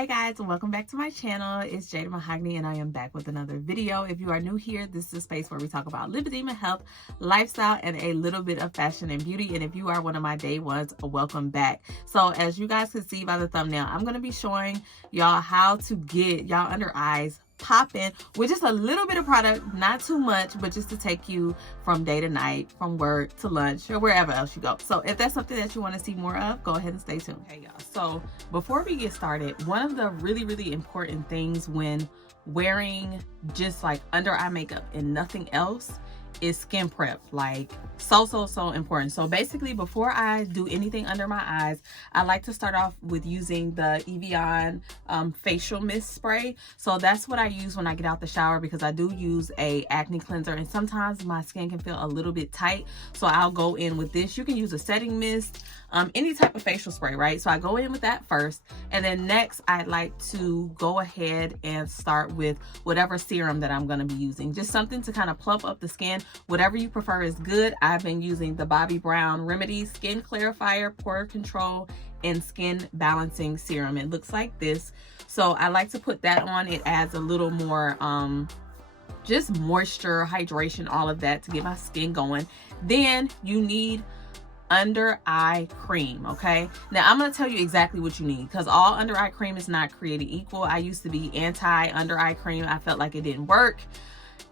Hey guys, welcome back to my channel. It's Jada Mahogane and I am back with another video. If you are new here, this is a space where we talk about lipedema, health, lifestyle, and a little bit of fashion and beauty. And if you are one of my day ones, welcome back. So as you guys can see by the thumbnail, I'm going to be showing y'all how to get y'all under eyes popping with just a little bit of product, not too much, but just to take you from day to night, from work to lunch, or wherever else you go. So if that's something that you want to see more of, go ahead and stay tuned. Hey y'all, so before we get started, one of the really important things when wearing just like under eye makeup and nothing else is skin prep. Like so important. So basically, before I do anything under my eyes, I like to start off with using the Evian facial mist spray. So that's what I use when I get out the shower, because I do use a acne cleanser and sometimes my skin can feel a little bit tight, so I'll go in with this. You can use a setting mist, any type of facial spray, right? So I go in with that first, and then next I'd like to go ahead and start with whatever serum that I'm going to be using, just something to kind of plump up the skin. Whatever you prefer is good. I've been using the Bobbi Brown Remedy Skin Clarifier, Pore Control, and Skin Balancing Serum. It looks like this. So I like to put that on. It adds a little more just moisture, hydration, all of that to get my skin going. Then you need under eye cream. Okay, now I'm going to tell you exactly what you need, because all under eye cream is not created equal. I used to be anti under eye cream. I felt like it didn't work.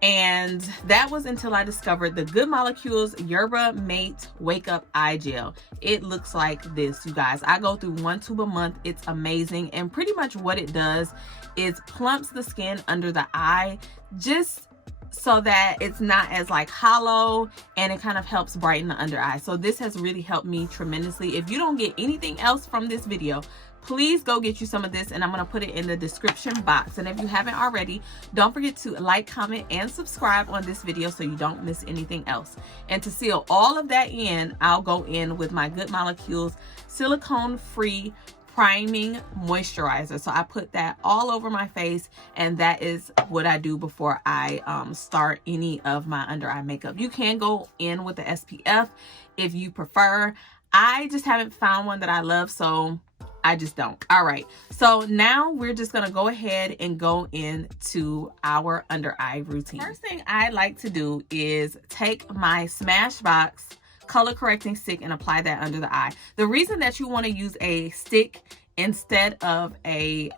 And that was until I discovered the Good Molecules Yerba Mate Wake Up Eye Gel. It looks like this, you guys. I go through 1 tube a month. It's amazing. And pretty much what it does is plumps the skin under the eye, just so that it's not as like hollow, and it kind of helps brighten the under eye. So this has really helped me tremendously. If you don't get anything else from this video, please go get you some of this, and I'm going to put it in the description box. And if you haven't already, don't forget to like, comment, and subscribe on this video so you don't miss anything else. And to seal all of that in, I'll go in with my Good Molecules silicone-free priming moisturizer. So I put that all over my face, and that is what I do before I start any of my under eye makeup. You can go in with the SPF if you prefer. I just haven't found one that I love, so I just don't. All right, so now we're just gonna go ahead and go into our under eye routine. First thing I like to do is take my Smashbox color correcting stick and apply that under the eye. The reason that you want to use a stick instead of a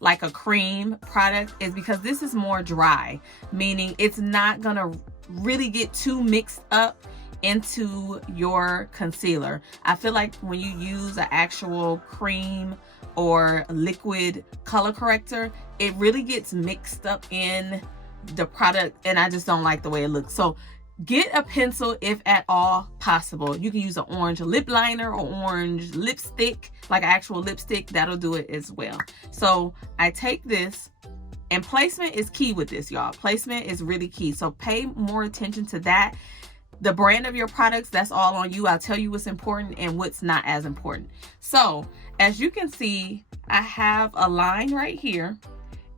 like a cream product is because this is more dry, meaning it's not gonna really get too mixed up into your concealer. I feel like when you use an actual cream or liquid color corrector, it really gets mixed up in the product, and I just don't like the way it looks. So get a pencil if at all possible. You can use an orange lip liner or orange lipstick, like an actual lipstick. That'll do it as well. So I take this, and placement is key with this, y'all. Placement is really key. So pay more attention to that. The brand of your products, that's all on you. I'll tell you what's important and what's not as important. So as you can see, I have a line right here,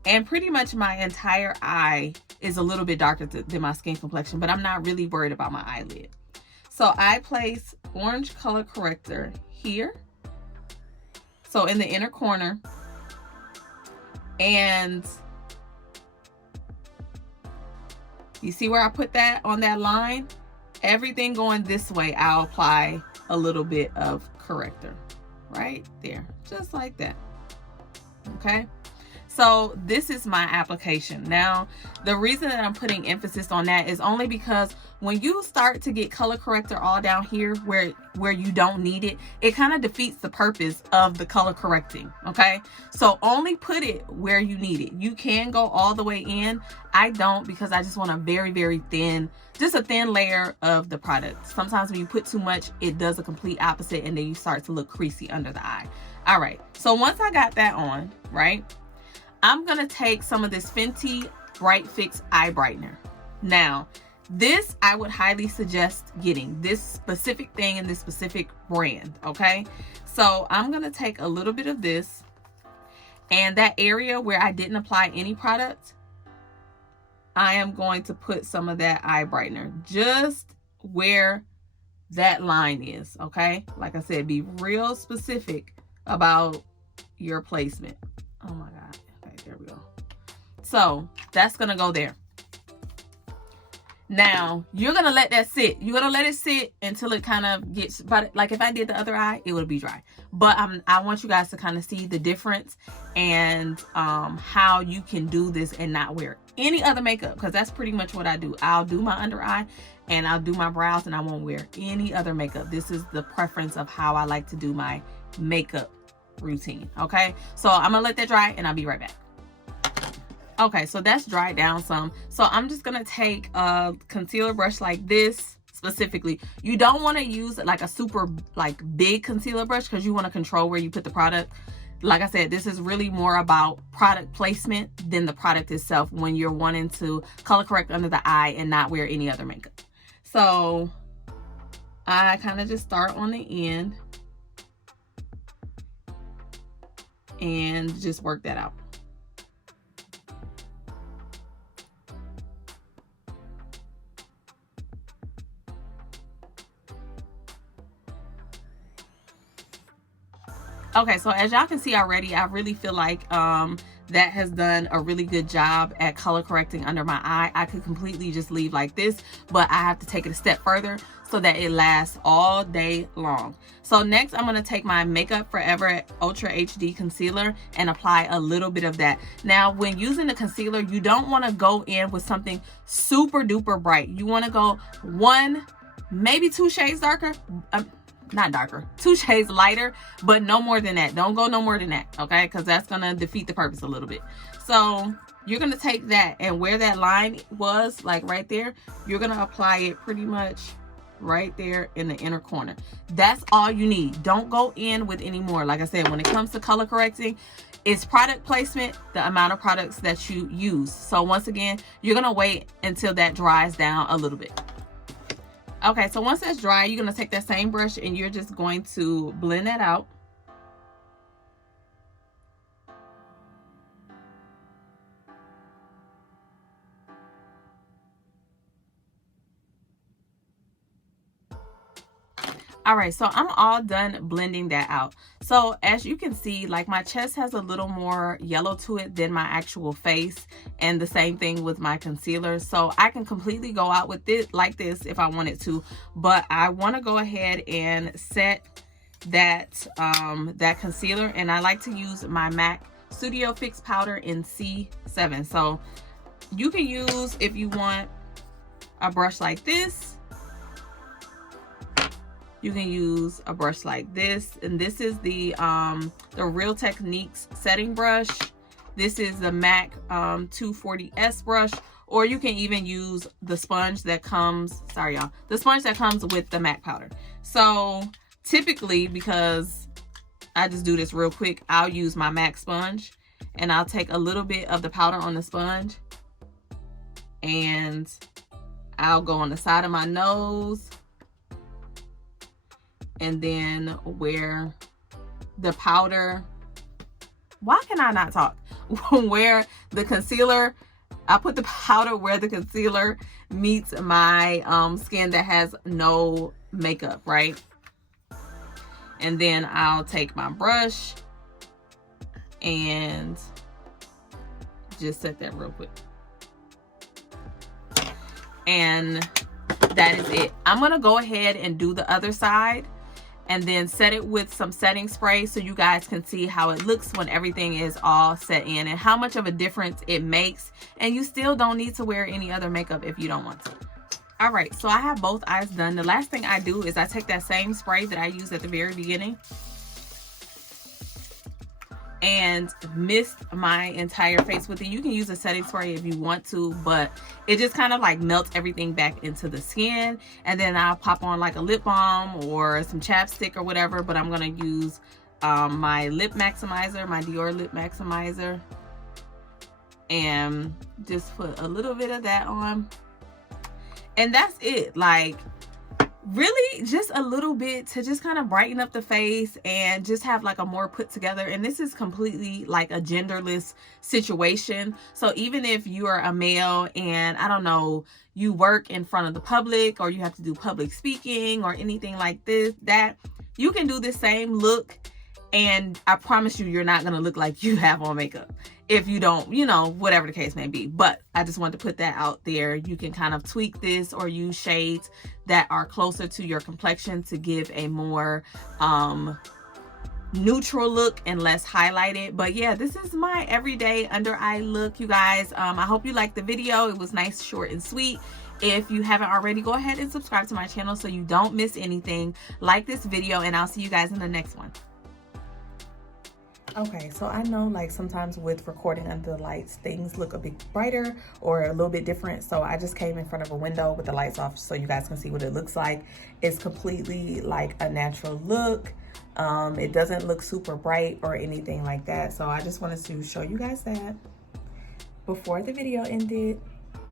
and pretty much my entire eye is a little bit darker than my skin complexion, but I'm not really worried about my eyelid. So I place orange color corrector here, so in the inner corner, and you see where I put that on that line? Everything going this way, I'll apply a little bit of corrector right there, just like that. Okay, so this is my application. Now, the reason that I'm putting emphasis on that is only because when you start to get color corrector all down here where you don't need it, it kind of defeats the purpose of the color correcting. Okay, so only put it where you need it. You can go all the way in. I don't, because I just want a very thin, just a thin layer of the product. Sometimes when you put too much, it does a complete opposite, and then you start to look creasy under the eye. All right, so once I got that on, right, I'm gonna take some of this Fenty Bright Fix Eye Brightener. Now, this I would highly suggest getting this specific thing in this specific brand. Okay, so I'm gonna take a little bit of this, and that area where I didn't apply any product, I am going to put some of that eye brightener just where that line is. Okay, like I said, be real specific about your placement. Oh my God. Okay, there we go. So that's gonna go there. Now you're gonna let that sit. You're gonna let it sit until it kind of gets, but like if I did the other eye, it would be dry. But I want you guys to kind of see the difference and how you can do this and not wear any other makeup, because that's pretty much what I do. I'll do my under eye and I'll do my brows and I won't wear any other makeup. This is the preference of how I like to do my makeup routine. Okay, so I'm gonna let that dry and I'll be right back. Okay, so that's dried down some. So I'm just gonna take a concealer brush like this specifically. You don't want to use like a super like big concealer brush because you want to control where you put the product. Like I said, this is really more about product placement than the product itself when you're wanting to color correct under the eye and not wear any other makeup. So I kind of just start on the end and just work that out. Okay, so as y'all can see already, I really feel like that has done a really good job at color correcting under my eye. I could completely just leave like this, but I have to take it a step further so that it lasts all day long. So next, I'm going to take my Makeup Forever Ultra HD Concealer and apply a little bit of that. Now, when using the concealer, you don't want to go in with something super duper bright. You want to go 1, maybe 2 shades darker. Not darker, 2 shades lighter, but no more than that. Don't go no more than that, okay? Because that's gonna defeat the purpose a little bit. So you're gonna take that, and where that line was, like right there, you're gonna apply it pretty much right there in the inner corner. That's all you need. Don't go in with any more. Like I said, when it comes to color correcting, it's product placement, the amount of products that you use. So once again, you're gonna wait until that dries down a little bit. Okay, so once that's dry, you're going to take that same brush and you're just going to blend that out. All right, so I'm all done blending that out. So as you can see, like my chest has a little more yellow to it than my actual face, and the same thing with my concealer. So I can completely go out with it like this if I wanted to, but I want to go ahead and set that that concealer, and I like to use my MAC Studio Fix powder in C7. So you can use, if you want, a brush like this. You can use a brush like this, and this is the Real Techniques setting brush. This is the MAC 240S brush, or you can even use the sponge that comes, sorry y'all, the sponge that comes with the MAC powder. So typically, because I just do this real quick, I'll use my MAC sponge, and I'll take a little bit of the powder on the sponge, and I'll go on the side of my nose, and then where the powder, why can I not talk? Where the concealer, I put the powder where the concealer meets my skin that has no makeup, right? And then I'll take my brush and just set that real quick. And that is it. I'm gonna go ahead and do the other side and then set it with some setting spray so you guys can see how it looks when everything is all set in and how much of a difference it makes. And you still don't need to wear any other makeup if you don't want to. All right, so I have both eyes done. The last thing I do is I take that same spray that I used at the very beginning and mist my entire face with it. You can use a setting spray if you want to, but it just kind of like melts everything back into the skin. And then I'll pop on like a lip balm or some chapstick or whatever, but I'm gonna use my lip maximizer, my Dior lip maximizer, and just put a little bit of that on. And that's it. Like, really just a little bit to just kind of brighten up the face and just have like a more put together. And this is completely like a genderless situation. So even if you are a male and I don't know, you work in front of the public or you have to do public speaking or anything like this, that you can do the same look And I promise you, you're not going to look like you have on makeup if you don't, you know, whatever the case may be. But I just wanted to put that out there. You can kind of tweak this or use shades that are closer to your complexion to give a more neutral look and less highlighted. But yeah, this is my everyday under eye look, you guys. I hope you liked the video. It was nice, short, and sweet. If you haven't already, go ahead and subscribe to my channel so you don't miss anything. Like this video, and I'll see you guys in the next one. Okay, so I know like sometimes with recording under the lights, things look a bit brighter or a little bit different. So I just came in front of a window with the lights off so you guys can see what it looks like. It's completely like a natural look. It doesn't look super bright or anything like that. So I just wanted to show you guys that before the video ended.